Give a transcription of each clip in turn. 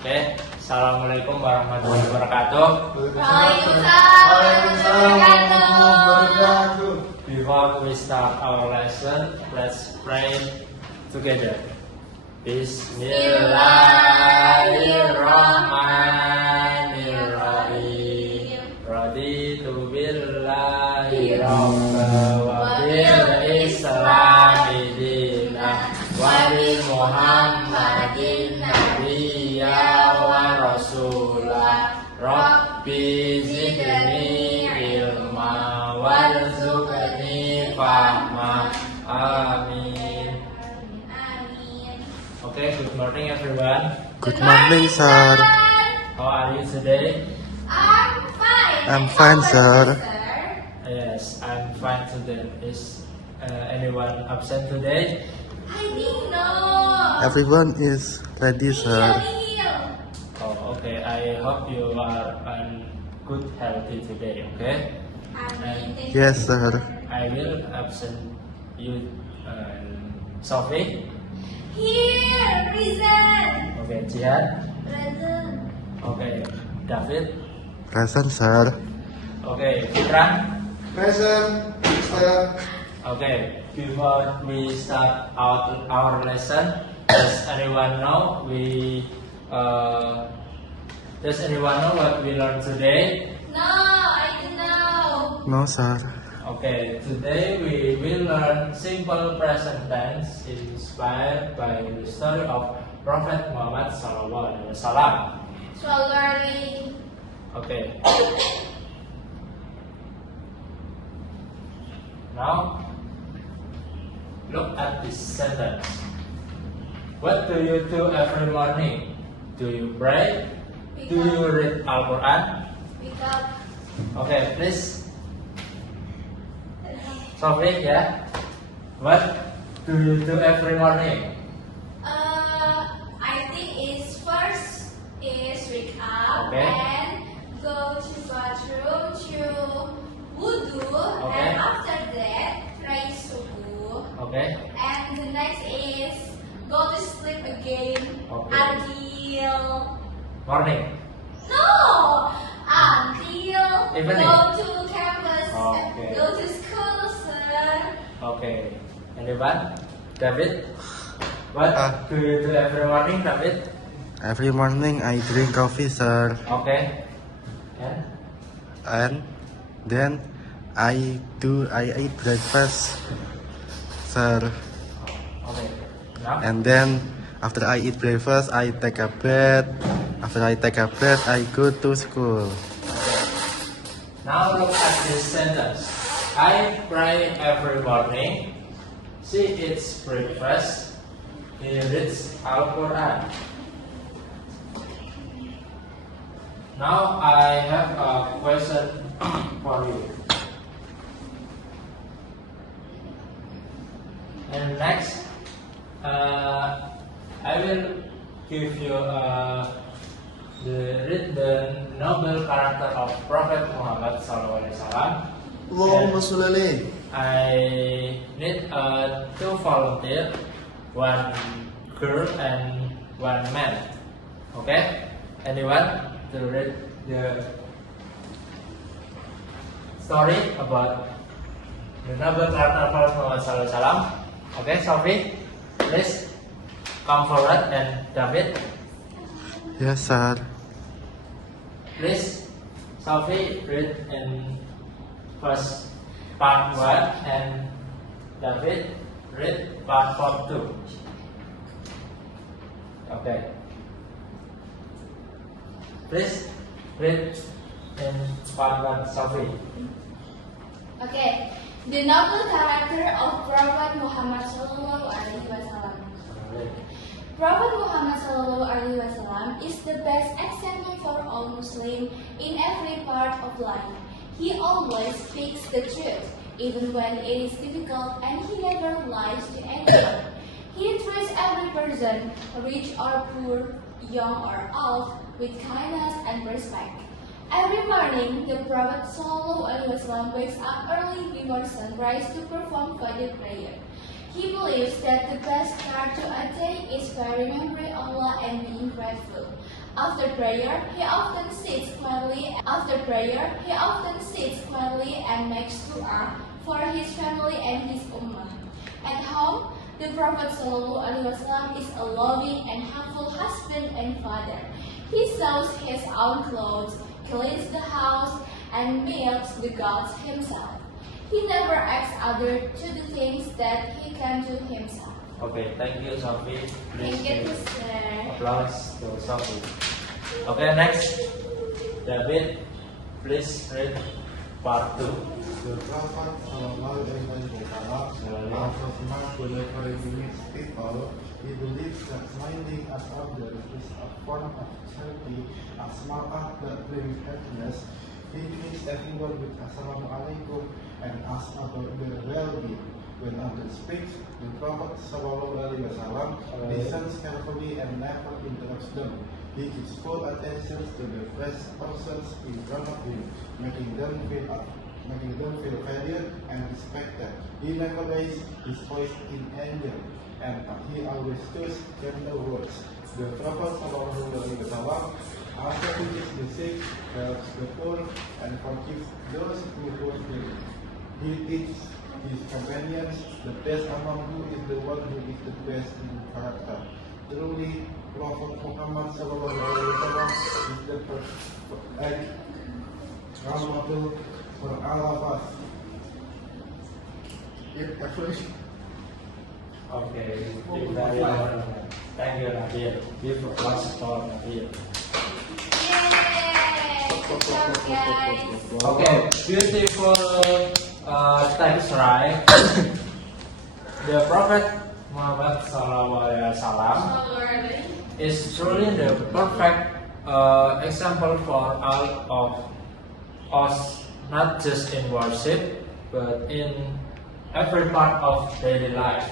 Oke, Assalamualaikum warahmatullahi wabarakatuh. Waalaikumsalam. Before we start our lesson, let's pray together. Bismillahirrahmanirrahim. Raditu billahi rabba wa bil islami dinah wa bi Muhammadin nabiyya wa rasulah. Rabbi zidni ilma warzuqni fahma. Amin. Okay, good morning everyone. Good morning, sir. How are you today? I'm fine. I'm fine, sir. Yes, I'm fine today. Is anyone absent today? I didn't know. Everyone is ready, sir. Oh, okay. I hope you are in good healthy today. Okay. Yes, sir. I will absent you, Sophie. Here, present. Okay, Jihan. Present. Okay, David. Present, sir. Okay, Fitran. Present, sir. Okay, before we start our lesson, does anyone know what we learned today? No, I don't know. No, sir. Okay, today we will learn simple present tense inspired by the story of Prophet Muhammad SAW. Strawberry. Okay. Now, look at this sentence. What do you do every morning? Do you pray? Do you read Al-Quran? Because Okay, please. Sophie, yeah? What do you do every morning? I think is first is wake up Okay. and go to bathroom to wudu, Okay. and after that pray subuh. Okay. And the next is go to sleep again Okay. until Morning. until Evening. go to campus, Okay. go to school, sir. Okay. Anyone? David? What Ah. do you do every morning, David? Every morning I drink coffee, sir. Okay. And? And then I eat breakfast, sir. Okay. Now? And then after I eat breakfast, I take a bath. After I take a bath, I go to school. Now look at this sentence. I pray every morning. She eats breakfast. He reads Al-Quran. Now I have a question for you. And next, I will give you the noble character of Prophet Muhammad SAW. Allahumma sholli. I need two volunteer, one girl and one man. Okay? Anyone to read the story about the noble character of Prophet Muhammad SAW? Okay, Sophie, please come forward, and David, Yes, sir. please, Sophie, read in first part 1 and David read part 2. Okay. Please read in part 1, Sophie. Okay, the noble character of Prophet Muhammad Sallallahu Alaihi Wasallam. Prophet Muhammad SAW is the best example for all Muslims in every part of life. He always speaks the truth, even when it is difficult, and he never lies to anyone. He treats every person, rich or poor, young or old, with kindness and respect. Every morning, the Prophet ﷺ wakes up early before sunrise to perform Fajr prayer. He believes that the best start to a day is by remembering Allah and being grateful. After prayer, he often sits quietly. After prayer, he often sits quietly and makes dua for his family and his ummah. At home, the Prophet ﷺ is a loving and helpful husband and father. He sews his own clothes, cleans the house, and milks the goats himself. He never asks others to do things that he can do himself. Okay, thank you, Sophie. Please Thank you, give teacher. applause to Sophie. Okay, next, David, please read part 2. The Prophet Sallallahu Alaihi Wasallam, after much delivering his people, he believes that smiling at others is a form of charity, a small act that brings happiness. He greets everyone with Assalamu Alaikum and asks about their well-being. When others speak, the Prophet Sallallahu Alaihi Wasallam listens carefully and never interrupts them. He gives full attention to the first persons in front of him, making them feel valued and respected. He never raises his voice in anger, and he always chooses gentle words. The Prophet Sallallahu Alaihi Wasallam also teaches the sick, helps the poor, and forgives those who hurt him. He teaches his companions, the best among you is the one who is the best in character. Truly, Prophet Muhammad Sallallahu Alaihi Wasallam is the perfect Rahmatul for all of us. Okay, thank you, Nabil. Give applause for Nabil. Yay! Good job, guys. Okay, beautiful text, right? The Prophet Muhammad SAW is truly the perfect example for all of us, not just in worship, but in every part of daily life.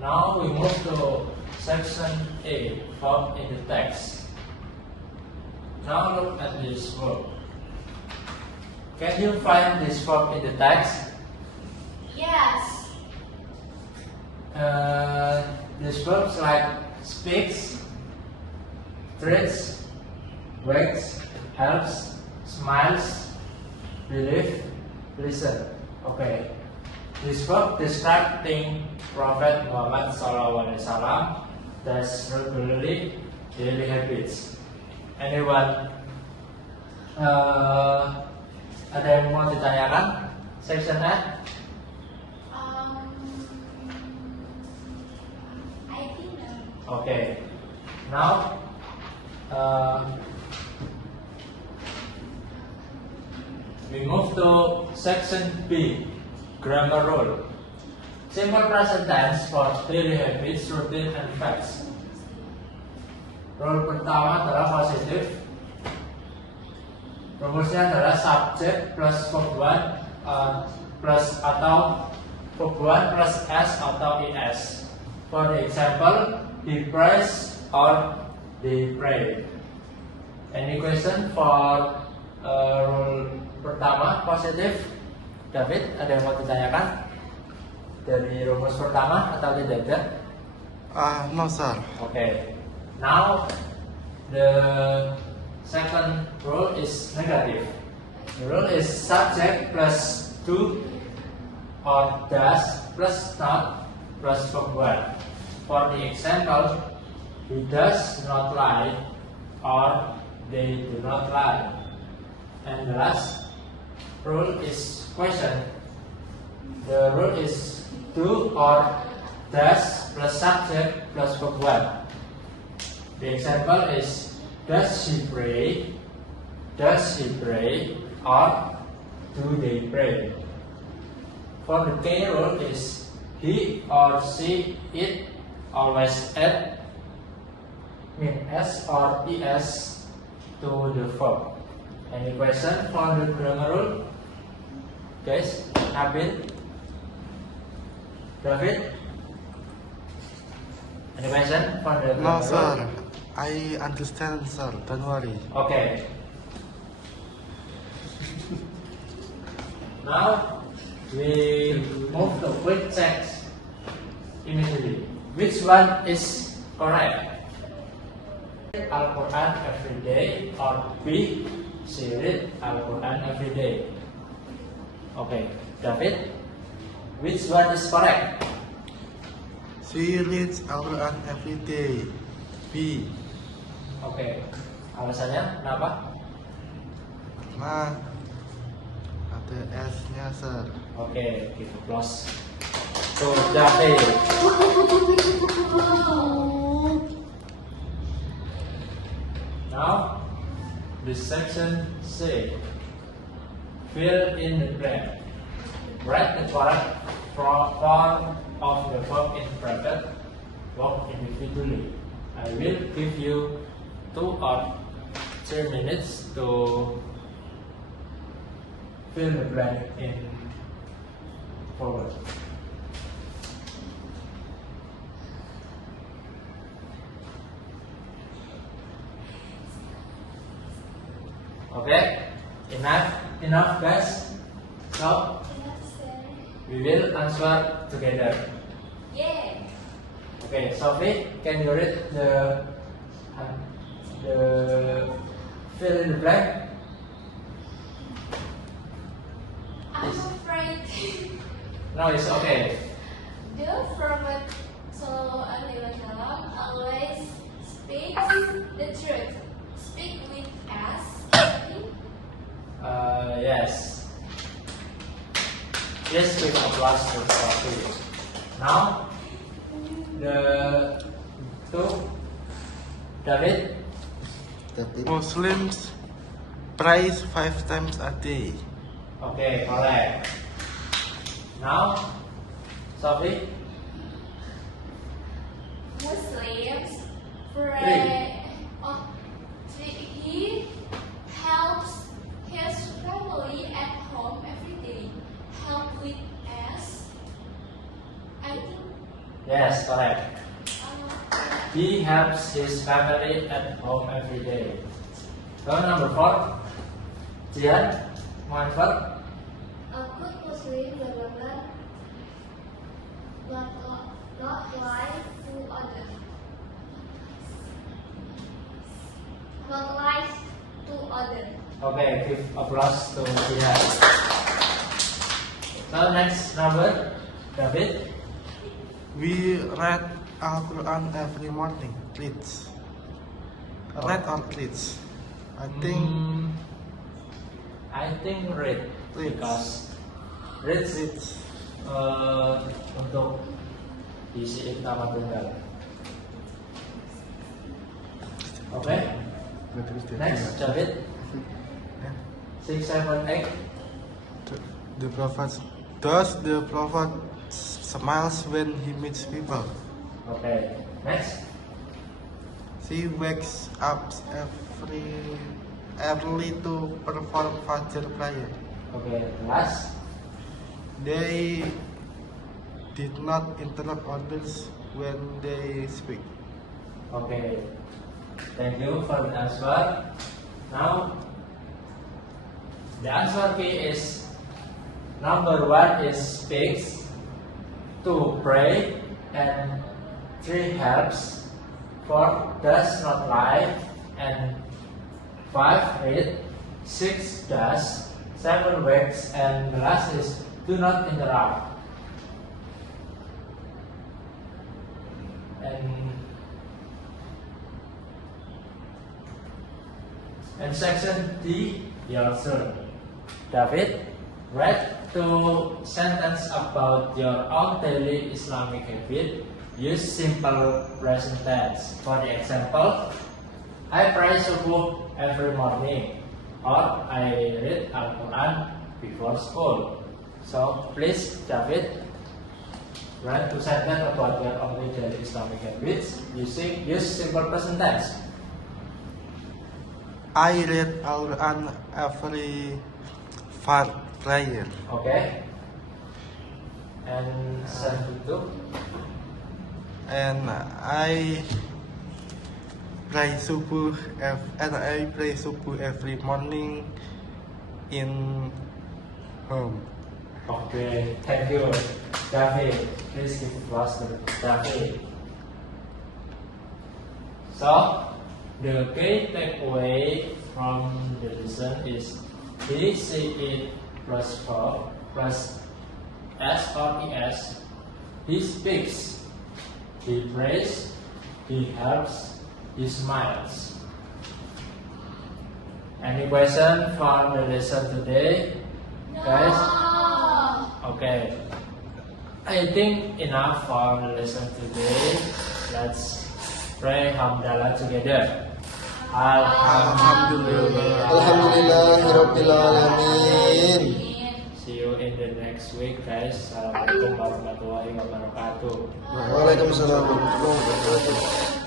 Now we move to section A, verb in the text. Now look at this verb. Can you find this verb in the text? Yes. These verbs like speaks, treats, wakes, helps, smiles, believe, listen. Okay. This verb describing Prophet Muhammad SAW does regularly daily habits. Anyone ada yang mau ditanyakan? Section A? I think no. Okay. Now, we move to section B, grammar rule. Simple present tense for daily habits, routine, and facts. Rule pertama adalah positif. Rumusnya adalah subjek plus verb 1 plus atau verb 1 plus s atau es. For the example, he prays or they pray. Any question for rule pertama positif? David, ada yang mau ditanyakan dari rumus pertama atau tidak ada? No, sir. Okay. Now the second rule is negative. The rule is subject plus do or does plus not plus verb 1. For the example, he does not lie or they do not lie. And the last rule is question. The rule is do or does plus subject plus verb 1. The example is does she pray? Does she pray? Or do they pray? For the K rule is he or she, it always add s or es to the verb. Any question for the grammar rule? Guys, Nabil, David, any question for the No, grammar sir. rule? I understand, sir. Don't worry. Okay. Now we move to quick checks. immediately. Which one is correct? Al-Quran every day or B. She read Al-Quran every day. Okay, David, which one is correct? She reads Al-Quran every day. B. Oke, alasannya kenapa? Nah, ada S-nya, sir. Oke, give applause to David. Now, this section C. Fill in the blank. Write the correct form of the verb in bracket. Work individually. I will give you 2 or 3 minutes to fill the blank in forward. Okay, enough guys. So we will answer together. Yeah. Okay, Sophie, can you read the fill in the blank? I'm afraid No, it's okay. the Prophet Sallallahu Alaihi Wasallam always speaks the truth. Speak with us. Yes. Yes, give applause to Sophie. Now, the two, David. Muslims pray 5 times a day. Okay, correct. Now, Sophie. Muslims pray. He helps his family at home every day. Help with us. I think. Yes, correct. He helps his family at home every day. So number 4, Jian, Manfred. A good Muslim not lie to others. Not lie to others. Okay, give applause to Jian. So next number, David. We read Al-Quran every morning. Reads. Read or reads? I think read. Reads. Because reads Reads. untuk diisi nama tunggal. Okay. Next, David. 6, 7, 8. The Prophet does the Prophet smiles when he meets people. Okay. Next. She wakes up early to perform Fajr prayer. Okay. Last. They did not interrupt others when they speak. Okay. Thank you for the answer. Now, the answer key is number 1 is speaks, 2 pray, and 3 helps, 4 does not lie, and 5 read, 6 does, 7 wakes, and the last is do not interrupt. And section D, your turn. David, write 2 sentences about your own daily Islamic habit. Use simple present tense. For the example, I pray subuh every morning, or I read Al-Quran before school. So please, David, write 2 sentences about your own daily Islamic habits. Use simple present tense. I read Al-Quran every prayer. Okay. And selanjutnya. And I pray subuh every morning in home. Okay, thank you, David. Please give applause to David. So, the key takeaway from the lesson is he, she, it plus verb plus S or ES. He speaks, he prays, he helps, he smiles. Any question for the lesson today, guys? Okay. I think enough for the lesson today. Let's pray Hamdalah together. Alhamdulillah. Alhamdulillahirabbil alamin. See you in the next week, guys. Assalamualaikum warahmatullahi wabarakatuh. Waalaikumsalam warahmatullahi wabarakatuh.